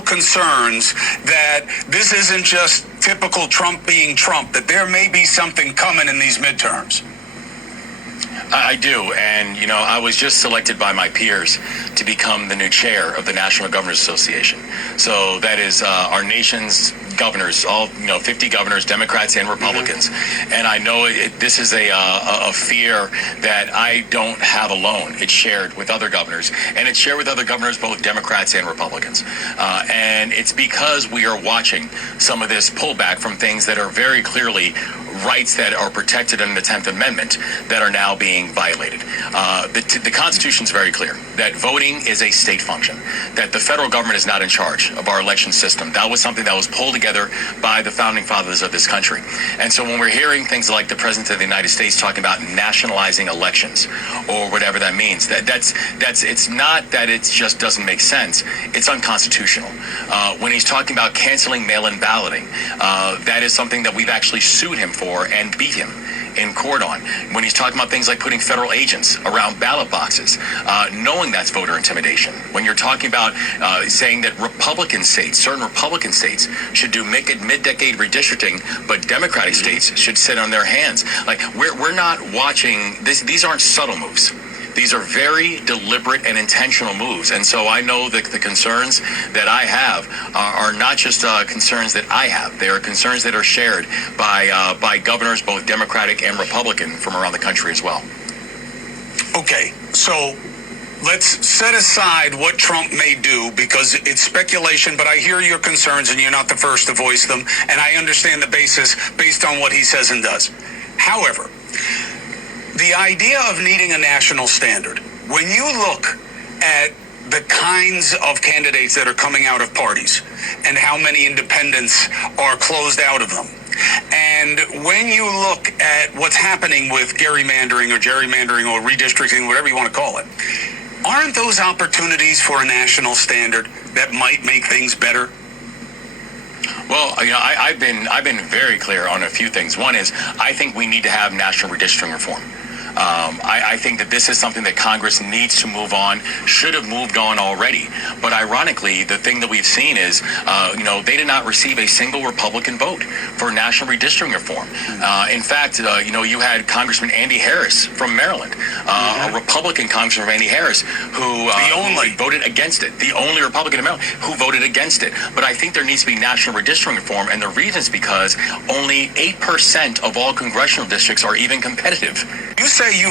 concerns that this isn't just typical Trump being Trump, that there may be something coming in these midterms? I do, and I was just selected by my peers to become the new chair of the National Governors Association. So that is our nation's governors, all 50 governors, Democrats and Republicans. And I know this is a fear that I don't have alone. It's shared with other governors, and it's shared with other governors, both Democrats and Republicans. And it's because we are watching some of this pullback from things that are very clearly rights that are protected under the 10th Amendment that are now being violated. The Constitution is very clear that voting is a state function, that the federal government is not in charge of our election system. That was something that was pulled together by the founding fathers of this country. And so when we're hearing things like the President of the United States talking about nationalizing elections or whatever that means, that's it's not that it just doesn't make sense. It's unconstitutional. When he's talking about canceling mail-in balloting, that is something that we've actually sued him for and beat him in court on. When he's talking about things like putting federal agents around ballot boxes, knowing that's voter intimidation. When you're talking about saying that certain Republican states should do mid-decade redistricting, but Democratic states should sit on their hands. Like, we're not watching this. These aren't subtle moves. These are very deliberate and intentional moves. And so I know that the concerns that I have are not just concerns that I have. They are concerns that are shared by governors, both Democratic and Republican, from around the country as well. Okay, so let's set aside what Trump may do, because it's speculation, but I hear your concerns and you're not the first to voice them. And I understand the basis based on what he says and does. However, the idea of needing a national standard, when you look at the kinds of candidates that are coming out of parties and how many independents are closed out of them, and when you look at what's happening with gerrymandering or redistricting, whatever you want to call it, aren't those opportunities for a national standard that might make things better? Well, I've been very clear on a few things. One is, I think we need to have national redistricting reform. I think that this is something that Congress needs to move on, should have moved on already. But ironically, the thing that we've seen is, they did not receive a single Republican vote for national redistricting reform. In fact, you had Congressman Andy Harris from Maryland, a Republican Congressman Andy Harris, who voted against it. The only Republican in Maryland who voted against it. But I think there needs to be national redistricting reform, and the reason is because only 8% of all congressional districts are even competitive. You said